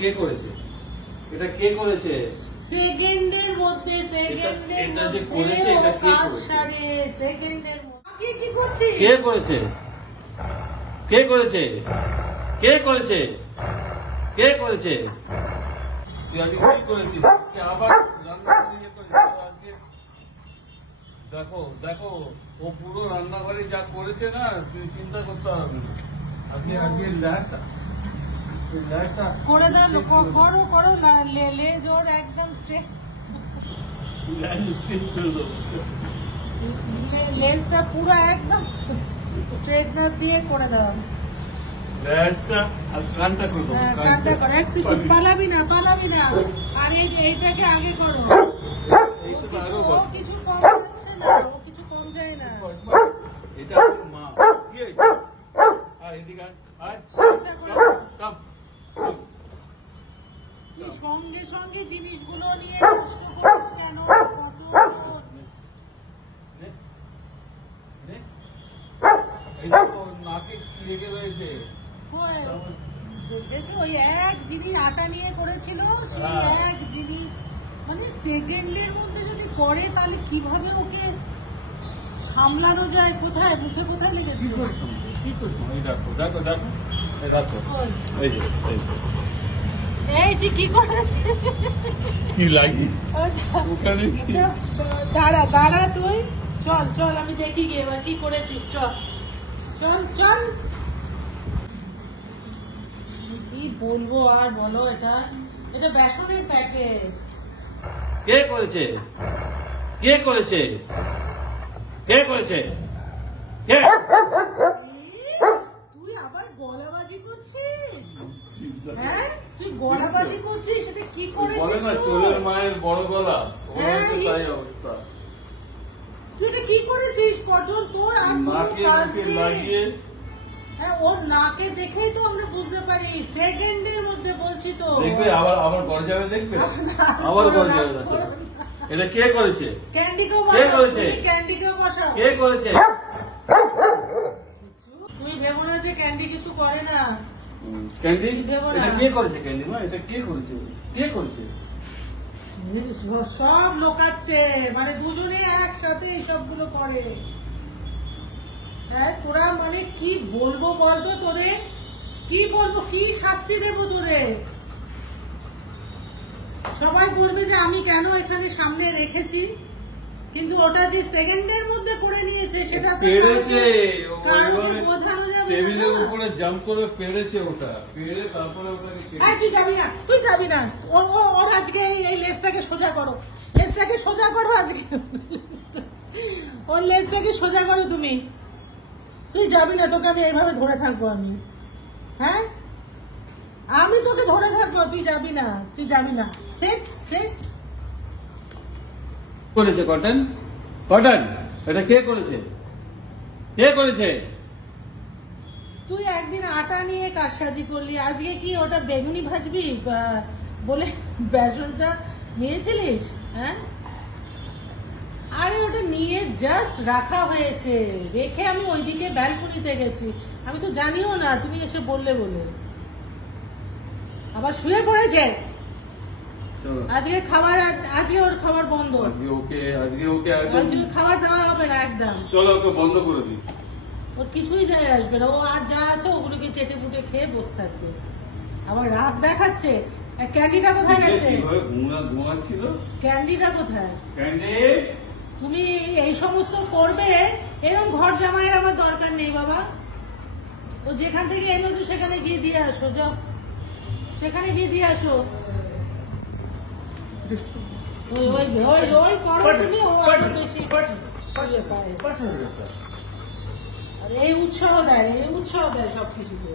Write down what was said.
কে করেছে? এটা কে করেছে? সেকেন্ডের মধ্যে এটা যে করেছে এটা কে করেছে? সেকেন্ডের মধ্যে কি করছিস? কে করেছে? কে করেছে? কে করেছে? কে করেছে? তুই আগে কি করেছিস? আবার দেখো দেখো, ও পুরো রান্নাঘরে যা করেছে না, তুই চিন্তা করতে হবে না। আজকে আজকে করে দাও, করো করো না, লেজ ওর একদম স্ট্রেট, লেজটা পুরো একদম স্ট্রেটনার দিয়ে করে দাও। কানটা করবো, কানটা করো, একটু পালাবি না আর এইটাকে আগে করো। ও কিছু কম যাচ্ছে না, ও কিছু কম যায় না। এটা মা এদিকে সঙ্গে সঙ্গে জিনিসগুলো নিয়ে নষ্ট করিস কেন? নাকে লেগে রয়েছে। বুঝেছো, ওই এক জিনিস আটা নিয়ে করেছিল, সেই এক জিনিস মানে সেকেন্ডের মধ্যে যদি করে তাহলে কিভাবে ওকে সামলানো যায়? কোথায় মুখে কোথায় লেগেছে? দেখো দেখো দেখো দেখো, এই তুই কি করে কি লাগি ওখানে? দাঁড়া দাঁড়া, তুই চল চল, আমি দেখি গিয়ে এবার কি করেছিস। চল চল চল, কি বলবো আর বলো। এটা এটা বেসনের প্যাকেট। কে করেছে? কে করেছে? কে করেছে? কে? তুই আবার গলাবাজি করছিস? হ্যাঁ, তুই গলাবাজি করছিস, সেটা কি করেছিস? চোরের মায়ের বড় গলা, তাই অবস্থা। তুই এটা কি করেছিস? পটল তোর নাকে লাগিয়ে, হ্যাঁ, ওর নাকে দেখেই তো আমরা বুঝতে পারি। সেকেন্ডের মধ্যে বলছি তো। দেখবে আবার ঘরে যাবে, দেখবে আবার ঘরে যাবে। এটা কে করেছে? ক্যান্ডিকেও কে করেছে? ক্যান্ডিকেও বসাও। কে করেছে? তুমি ভেবো না যে ক্যান্ডি কিছু করে না। ক্যান্ডি এটা কে করেছে? ক্যান্ডি মা এটা কে করেছে? কে করেছে? সব লোকাচ্ছে, মানে দুজনে একসাথে এইসবগুলো করে। হ্যাঁ, তোরা মানে কি বলবো বলতো, তোদের কি বলবো, কি শাস্তি দেবো তোদের? সবাই বলবে যে আমি কেন এখানে সামনে রেখেছি, কিন্তু ওটা যে সেকেন্ডের মধ্যে করে নিয়েছে সেটা পেরেছে। বোঝানো যাবে। টেবিলের উপরে জাম্প করে পেরেছে, ওটা পেরে তারপরে তুই যাবি না, তুই যাবি না। ওর আজকে এই লেজটাকে সোজা করো, লেজটাকে সোজা করো আজকে, ওর লেজটাকে সোজা করো তুমি। তুই যাবি না, তোকে আমি এইভাবে ধরে থাকবো আমি। হ্যাঁ, আমি তোকে ধরে থাকবো, তুই যাবি না, তুই যাবি না। সেট সেট করেছে। কটন কটন এটা কে করেছে? কে করেছে? তুই একদিন আটা নিয়ে কাজসাজি করলি, আজকে কি ওটা বেগুনি ভাজবি বলে বেসনটা নিয়েছিলিস? হ্যাঁ, আরে ওটা নিয়ে জাস্ট রাখা হয়েছে, রেখে আমি ওইদিকে ব্যালকনিতে গেছি। আমি তো জানিও না, তুমি এসে বললে বলে। আবার শুয়ে পড়েছে। আজকে খাবার, আজকে ওর খাবার বন্ধ। আজকে ওকে খাবার দেওয়া হবে না একদম। চলো ওকে বন্ধ করে দিই। ওর কিছুই যায় আসবে না, ও আর যা আছে ওগুলোকে চেটে পুটে খেয়ে বসে থাকবে। আবার রাত দেখাচ্ছে। ক্যান্ডিটা কোথায় গেছে? ঘুমাচ্ছিল। ক্যান্ডিটা কোথায়? ক্যান্ডি, তুমি এই সমস্ত করবে, এরকম ঘর জামাইয়ের আমার দরকার নেই বাবা। ও যেখান থেকে এনেছো সেখানে গিয়ে দিয়ে আসো, যাও সেখানে গিয়ে দিয়ে আসো। ওই করো তুমি, ও আরো বেশি এই উৎসাহ দেয় সবকিছুকে।